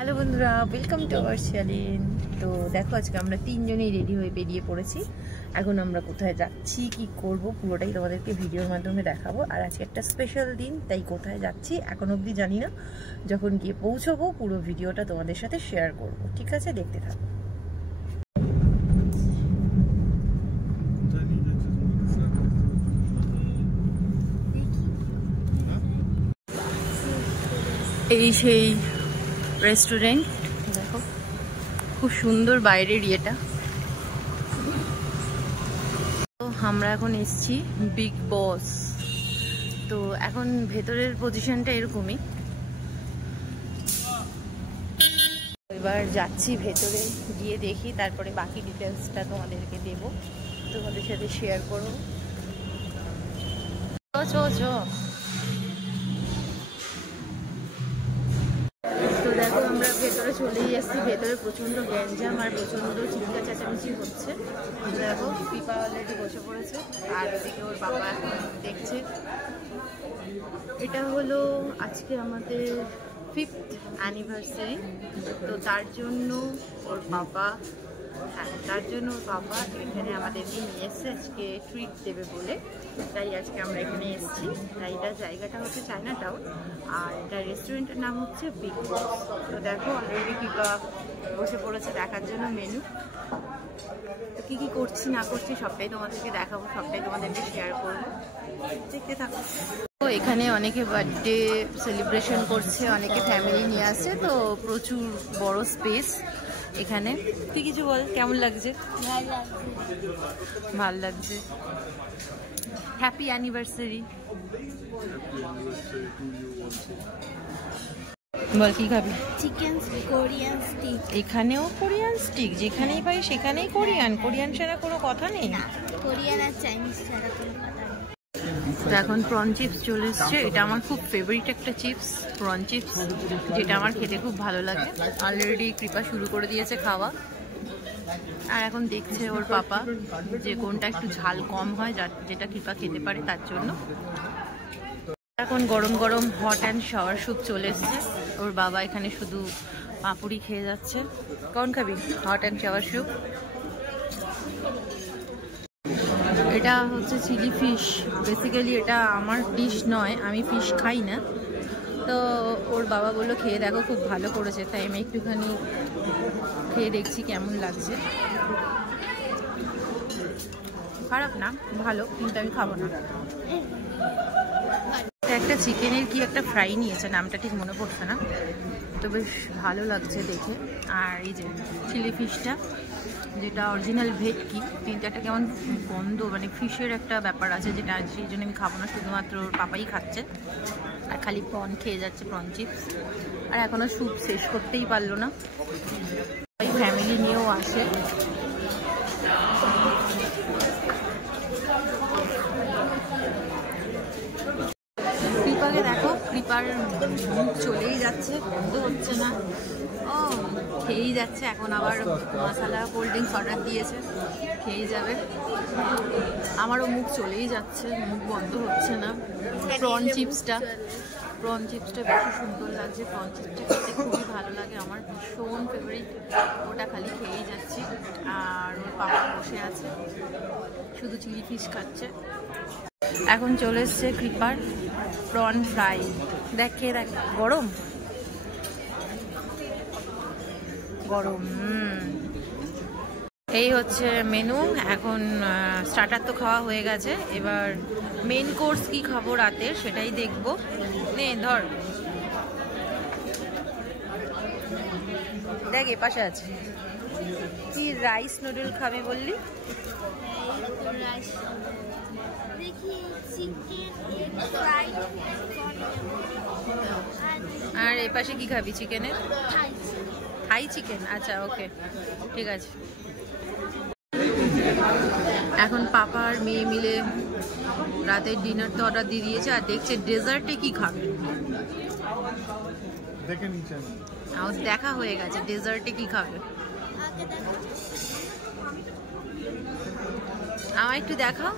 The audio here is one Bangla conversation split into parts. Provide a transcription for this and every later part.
হ্যালো বন্ধুরা, ওয়েলকাম টু আওয়ার চ্যানেল। তো দেখো, আজকে আমরা তিনজনেই রেডি হয়ে বেরিয়ে পড়েছি। এখন আমরা কোথায় যাচ্ছি, কি করব, পুরোটাই তোমাদেরকে ভিডিওর মাধ্যমে দেখাবো। আর আজকে একটা স্পেশাল দিন, তাই কোথায় যাচ্ছি এখন অবধি জানি না। যখন গিয়ে পৌঁছবো পুরো ভিডিওটা তোমাদের সাথে শেয়ার করব। ঠিক আছে, দেখতে থাকো। এই সেই রেস্টুরেন্ট, দেখো খুব সুন্দর বাইরের ইয়েটা। তো আমরা এখন এসছি বিগ বস। তো এখন ভেতরের পজিশনটা এরকমই। এবার যাচ্ছি ভেতরে, গিয়ে দেখি, তারপরে বাকি ডিটেলসটা তোমাদেরকে দেব, তোমাদের সাথে শেয়ার করবো। তো দেখো, আমরা ভেতরে চলেই এসেছি। ভেতরে প্রচণ্ড গ্যাঞ্জাম আর প্রচণ্ড চিৎকার চেঁচামেচি হচ্ছে। দেখো, পিপা অলরেডি বসে পড়েছে, আর ওদিকে ওর বাবা এখন দেখছে। এটা হলো আজকে আমাদের 5th অ্যানিভার্সারি। তো তার জন্য ওর বাবা এখানে আমাদেরকে নিয়ে এসছে, আজকে ট্রিট দেবে বলে। তাই আজকে আমরা এখানে এসেছি। তাই এটা জায়গাটা হচ্ছে চায়না টাউন, আর এটা রেস্টুরেন্টের নাম হচ্ছে বিগ বস। তো দেখো, অলরেডি পিপা বসে পড়েছে দেখার জন্য মেনু। তো কী কী করছি না করছি সবটাই তোমাদেরকে দেখাবো, সবটাই তোমাদেরকে শেয়ার করবো, দেখতে থাকো। তো এখানে অনেকে বার্থডে সেলিব্রেশন করছে, অনেকে ফ্যামিলি নিয়ে আসছে। তো প্রচুর বড় স্পেস এখানে। তুই কিছু বল, কেমন লাগছে? ভাল লাগছে। হ্যাপি অ্যানিভার্সারি বল, কি খাবি? Chicken Korean stick. এখানেও কোরিয়ান স্টিক, যেখানেই পাই সেখানেই কোরিয়ান ছাড়া কোনো কথা নেই। কোরিয়ান আর চাইনিজ ছাড়া কোনো কথা নেই। এখন প্রন চিপস চলে এসছে। এটা আমার খুব ফেভারিট একটা চিপস, প্রন চিপস, যেটা আমার খেতে খুব ভালো লাগে। অলরেডি কৃপা শুরু করে দিয়েছে খাওয়া, আর এখন দেখছে ওর পাপা যে কোনটা একটু ঝাল কম হয়, যেটা কৃপা খেতে পারে তার জন্য। এখন গরম গরম হট অ্যান্ড শাওয়ার স্যুপ চলে এসছে। ওর বাবা এখানে শুধু পাঁপুড়ি খেয়ে যাচ্ছে। কোন খাবি? Hot and shower soup. এটা হচ্ছে চিলি ফিশ। বেসিক্যালি এটা আমার ডিশ নয়, আমি ফিশ খাই না। তো ওর বাবা বললো খেয়ে দেখো, খুব ভালো করেছে। তাই আমি একটুখানি খেয়ে দেখছি কেমন লাগছে। খারাপ না, ভালো, কিন্তু আমি খাবো না। একটা চিকেনের কি একটা ফ্রাই নিয়েছে, নামটা ঠিক মনে পড়ছে না, তো বেশ ভালো লাগছে দেখে। আর এই যে চিলি ফিশটা, যেটা অরিজিনাল ভেটকি, কিন্তু একটা কেমন গন্ধ, মানে ফিশের একটা ব্যাপার আছে, যেটা সেই জন্য আমি খাবো না। শুধুমাত্র ওর পাপাই খাচ্ছে, আর খালি প্রন খেয়ে যাচ্ছে, প্রন চিপস। আর এখনও স্যুপ শেষ করতেই পারলো না। ওই ফ্যামিলি নিয়েও আসে। কৃপাকে দেখো, কৃপার মুখ চলেই যাচ্ছে, বন্ধ হচ্ছে না। ও খেয়েই যাচ্ছে। এখন আবার মশলা কোল্ড ড্রিঙ্কস অর্ডার দিয়েছে, খেয়েই যাবে। আমারও মুখ চলেই যাচ্ছে, মুখ বন্ধ হচ্ছে না। প্রন চিপসটা বেশি সুন্দর লাগছে। প্রন চিপসটা খেতে খুবই ভালো লাগে, আমার ভীষণ ফেভারিট। ওটা খালি খেয়েই যাচ্ছি। আর ওর বাবা বসে আছে, শুধু চিলি ফিশ খাচ্ছে। এখন চলে এসছে কৃপার প্রন ফ্রাই। দেখ, খেয়ে দেখ, গরম গরম। এই হচ্ছে মেনু। এখন স্টার্টার তো খাওয়া হয়ে গেছে, এবার মেন কোর্স কি খাবো রাতের সেটাই দেখবো। নে ধর, দেখ এপাশে আছে। কি রাইস নুডল খাবি বললি? আর এপাশে কি খাবি? চিকেনের থাই চিকেন। আচ্ছা, ওকে, ঠিক আছে। এখন পাপা আর মেয়ে মিলে রাতের ডিনার তো অর্ডার দিয়ে দিয়েছে, আর দেখছে ডেজার্টে কি খাবে। দেখা হয়ে গেছে, ডেজার্টে কি খাবে। আমায় একটু দেখাও,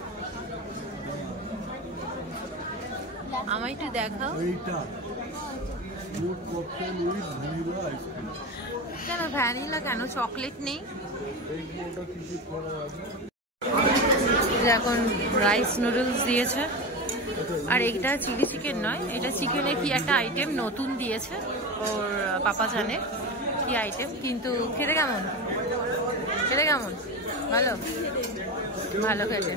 আমায় একটু দেখাও। fruit cocktail with vanilla ice cream. Vanilla কেন, চকলেট নেই? এখন রাইস নুডলস দিয়েছে, আর এটা চিলি চিকেন নয়, এটা চিকেনের কি একটা আইটেম নতুন দিয়েছে, ওর পাপা জানে কি আইটেম। কিন্তু খেতে কেমন, খেতে কেমন? ভালো, ভালো খেতে।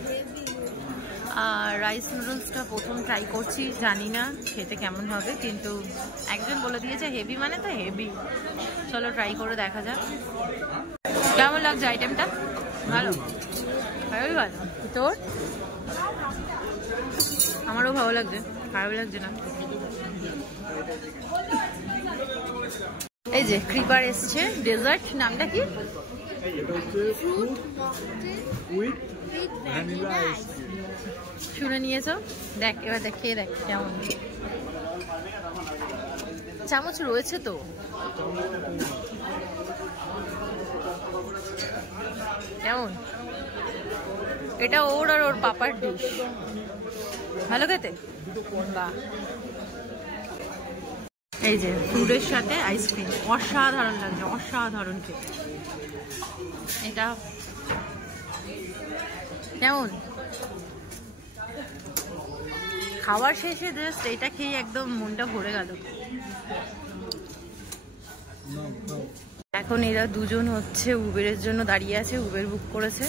আর রাইস নুডলসটা প্রথম ট্রাই করছি, জানি না খেতে কেমন হবে, কিন্তু একজন বলে দিয়েছে হেভি মানে তো হেভি। চলো ট্রাই করে দেখা যাক কেমন লাগছে আইটেমটা। ভালো, ভালোই ভালো। তোর? আমারও ভালো লাগছে, খারাপ লাগছে না। এই যে ক্রিপার এসছে, ডেজার্ট নামটা কি? শুনে নিয়েছো? দেখ এবার, দেখ খেয়ে দেখ কেমন। চামচ রয়েছে তো। কেমন? এটা ওর আর ওর পাপার ডিশ। ভালো খেতে? বাহ। এই যে ফুডের সাথে আইসক্রিম, অসাধারণ লাগছে, অসাধারণ খেতে। এটা কেমন? খাওয়ার শেষে জাস্ট এটা খেয়ে একদম মনটা ভরে গেল। এখন এরা দুজন হচ্ছে উবেরের জন্য দাঁড়িয়ে আছে, উবের বুক করেছে।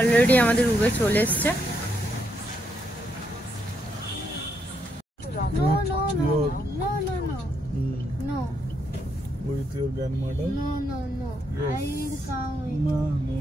অলরেডি আমাদের উবের চলে এসছে। No, no, no, no, no, no. No. With your grandmother? No, no, no. Yes. I will come with No, no.